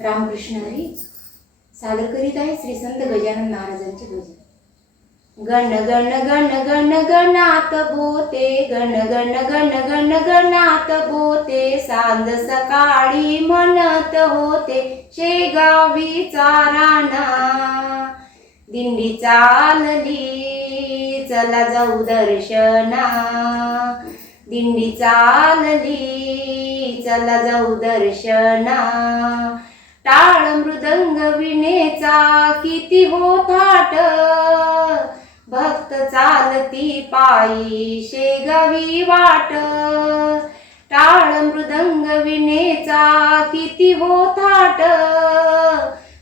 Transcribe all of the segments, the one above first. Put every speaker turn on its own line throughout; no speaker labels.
रामकृष्ण हरी सादर करीत आहे श्री संत गजानन महाराजांचे भजन. गण गण गण गण गणात बोते गण गण गण गण गणात बोते सांज सकाळी म्हणत होते शेगावी चाराना. दिंडी चालली चला जाऊ दर्शना. दिंडी चालली चला जाऊ दर्शना. टाळ मृदंग विणेचा किती हो थाट भक्त चालती पायी शेगावी वाट. टाळ मृदंग विणेचा किती हो थाट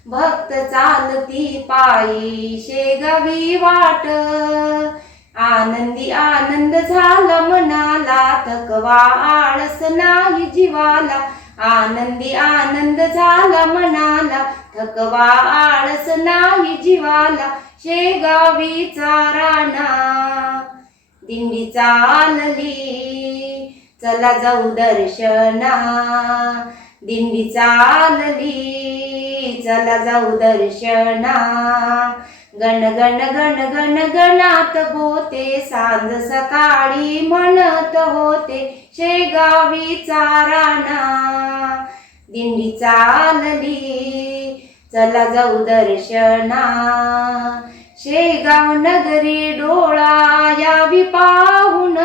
भक्त चालती पायी शेगावी वाट. आनंदी आनंद झाला मनाला थकवा आळस नाही जीवाला. आनंदी आनंद झाला मनाला थकवा आळस नाही जीवाला शेगावी चाराणा दिंडी चालली चला जाऊ दर्शना. दिंडी चालली चला जाऊ दर्शना. गण गण गण गण गणात बोते सांज सकाळी म्हणत होते शेगावी चाराना. दिंडी चालली चला जाऊ दर्शना. शेगाव नगरी डोळा यावी पाहुण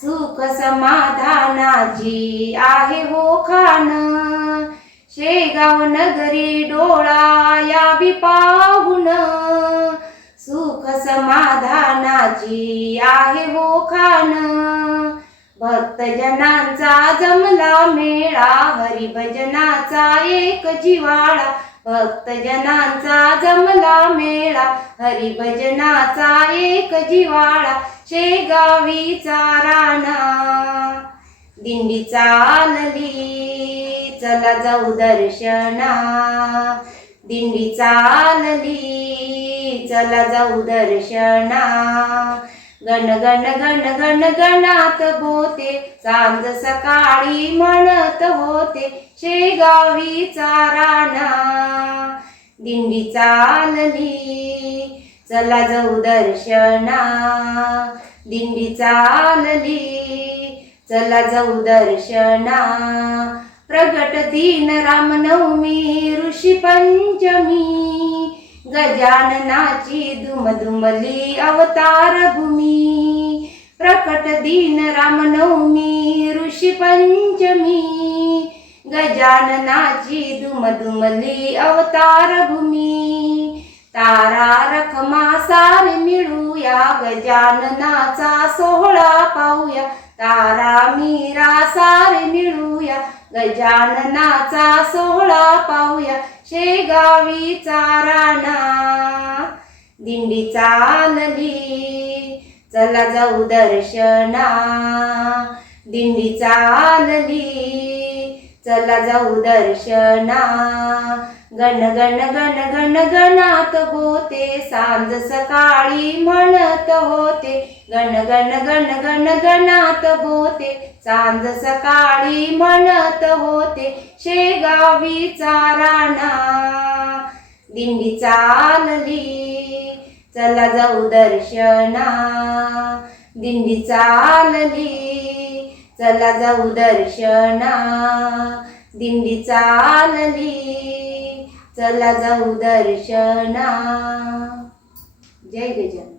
सुख समाधानाची आहे हो खान. शेगाव नगरी डोळा यावी पाहुण समाधानाची आहे हो खान. भक्तजनांचा जमला मेळा हरिभजनाचा एक जिवाळा भक्तजनांचा जमला मेळा हरिभजनाचा एक जिवाळा शेगावी चाराणा दिंडी चालली चला जाऊ दर्शना. दिंडी चालली चला जाऊ दर्शना. गण गण गण गण गणात बोते सांज सकाळी म्हणत होते शेगावी चाराना. दिंडी चालली चला जाऊ दर्शना. दिंडी चालली चला जाऊ दर्शना. प्रगट दिन रामनवमी ऋषी पंचमी. गजाननाची धुमधुमली अवतार भूमी प्रकट दिन रामनवमी ऋषी पंचमी. गजाननाची धुमधुमली अवतार भूमी तारा रखमा सारे मिळूया गजाननाचा सोहळा पाहूया. तारा मीरा सारे मिळूया गजाननाचा सोहळा पाहूया. शेगावी चाराणा. दिंडी चालली चला जाऊ दर्शना. दिंडी चालली चला जाऊ दर्शना. गण गण गण गण गणात होते सांज सकाळी म्हण. होते. गण गण गण गण गणात होते सांज सकाळी म्हणत होते शेगावी चाराणा दिंडी चालली चला जाऊ दर्शना. दिंडी चालली चला जाऊ दर्शना. दिंडी चालली चला जाऊ दर्शना. जय गजानन.